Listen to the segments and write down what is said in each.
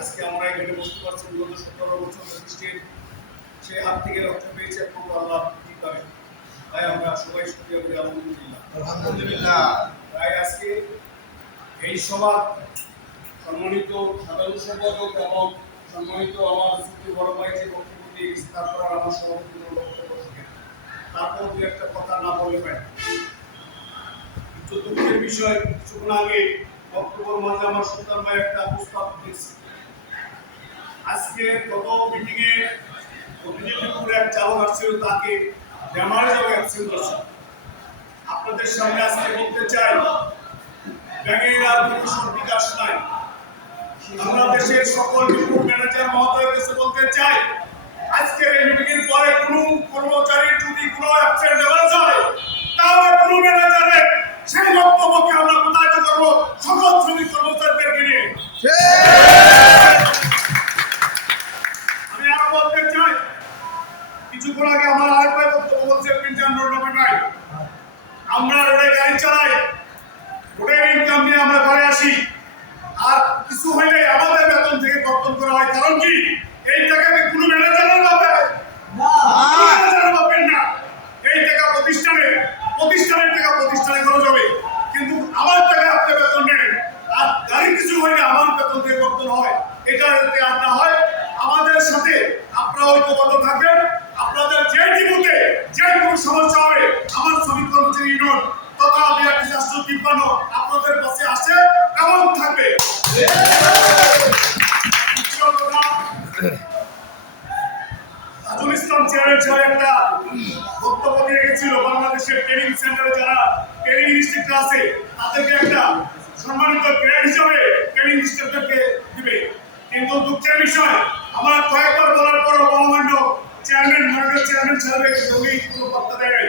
আজকে আমরা এখানে বসতে পারছি বিগত 17 বছর প্রতিষ্ঠিত সেই হাত থেকে রক্ষা পেয়েছে একমাত্র আল্লাহ কি করে। তাই আমরা সবাই শুকরিয়া করি আলহামদুলিল্লাহ। তাই আজকে এই সভা সম্মানিত সাধারণ সম্পাদক এবং সম্মানিত আমার সুপ্রি বড় ভাই যে বক্তব্য দিয়ে তারপর আমার সভাপতি বক্তব্য থাকেন, তারপর দু একটা কথা না বলে পাই। দুঃখের বিষয়, কিছুক্ষণ আগে বক্তব্যের মাঝে আমার সুলতান ভাই একটা প্রস্তাব দিয়েছে। আজকে গত মিটিংয়ে প্রতিনিধিপুরে এক চালক আসছিল, তাকে বেমারে যাবে অ্যাক্সিডেন্ট করছে। আপনাদের সামনে আজকে বলতে চাই, ব্যাংকের আর কোনো বিকাশ নাই। আমরা দেশের সকল ডিপো ম্যানেজার মহোদয়ের কাছে বলতে চাই, আজকের এই মিটিংয়ের পরে কোনো কর্মচারীর যদি কোনো অ্যাবসেন্ট দেওয়া যায়, তাহলে কোনো ম্যানেজারের সেই বক্তব্যকে আমরা প্রত্যাখ্যান করবো সকল শ্রমিক কর্মচারীদেরকে নিয়ে। আমি আরো বলতে চাই, কিছুক্ষণ আগে আমার আরেক ভাই বক্তব্য বলছেন মিনজান রোড নাই, আমরা রোডে গাড়ি চালাই, রোডের ইনকাম নিয়ে আমরা ঘরে আসি, আর কিছু হইলে আমাদের বেতন থেকে কর্তন করা হয়। কারণ কি, এই টাকাকে কোনো ম্যানেজারের পাবে না, এই টাকা প্রতিষ্ঠানের টাকা প্রতিষ্ঠানে খরচ হবে, কিন্তু আমার টাকা আপনি বেতন নেন, আর গাড়ি কিছু হইলে আমার বেতন থেকে কর্তন হয়। এটা যাতে আর না হয়, আমাদের সাথে আপনারা ঐক্যবদ্ধ থাকবেন। আপনাদের যে ডিপোতে যে কোনো সমস্যা হবে, আমার শ্রমিক কর্মচারী ইউনিয়ন তথা বিআরটিসি 853 আপনাদের পাশে আসে এবং থাকবে। আজুল ইসলাম চেয়ারের সাহেব একটা বক্তব্য দিয়ে গেছিল, বাংলাদেশের ট্রেনিং সেন্টারে যারা ট্রেনিং ইনস্টিটিউট আছে তাদেরকে একটা সম্মানিত গ্রেড হিসাবে ট্রেনিং ইনস্টিটিউটকে দিবে। কিন্তু দুঃখের বিষয়, আমরা কয়েকবার বলার পরও গণমান্য চেয়ারম্যান মার্কেট চেয়ারম্যান সাহেবের উনি কোনো বার্তা দেয় নাই।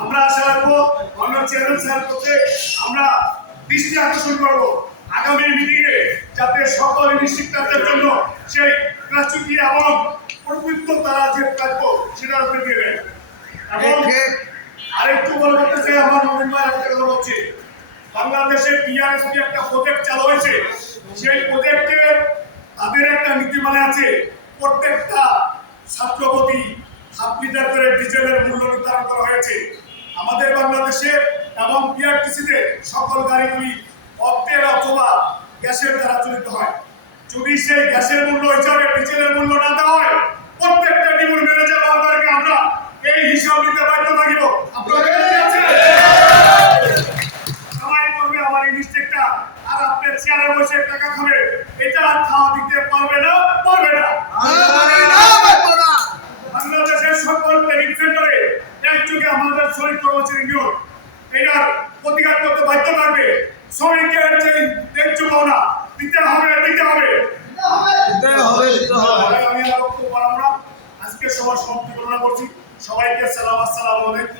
আমরা আশা রাখবো মাননীয় চেয়ারম্যান সাহেব করতে আমরা দৃষ্টি আকর্ষণ করবো আগামী মিটিংয়ে, যাতে সকল ইনস্টিটিউটের জন্য সেই গ্রাচুইটি এবং প্রকৃত তারা যে প্রাপ্য সেটা আপনি দেবেন। এবং আরেকটু বলতে চাই, আমার নবীন ভাই একটা কথা বলছে, বাংলাদেশে বিআরএসপি একটা প্রজেক্ট চালু হয়েছে, সেই প্রজেক্টে তাদের একটা নীতিমালা আছে, প্রত্যেকটা ছাত্রপ্রতি 7 লিটার করে ডিজেলের মূল্য নির্ধারণ করা হয়েছে। আমাদের বাংলাদেশে এবং বিআরটিসিতে সকল গাড়িগুলি অক্টেন অথবা গ্যাসের দ্বারা চালিত হয়। যদি সেই গ্যাসের মূল্য হিসাবে ডিজেলের মূল্য না দেওয়া হয়, প্রত্যেকটা ডিপোর ম্যানেজার মহোদয়কে আমরা এই হিসাব দিতে বাধ্য থাকিব। আপনারা সবাই করবে আমার এই মিস্টেকটা, আর আপনি চেয়ারে বসে টাকা খাবে, এটা খাওয়া দিতে পারবে না। বাংলাদেশের সকল ট্রেনিং সেন্টারে একযোগে আমাদের শ্রমিক কর্মচারী ইউনিয়ন এটার প্রতিকার করতে বাধ্য থাকবে। শ্রমিকের যে ন্যায্য পাওনা দিতে হবে। আমি আজকে সবার সমাপ্তি ঘোষণা করছি। সবাইকে সালাম, আসসালামু আলাইকুম।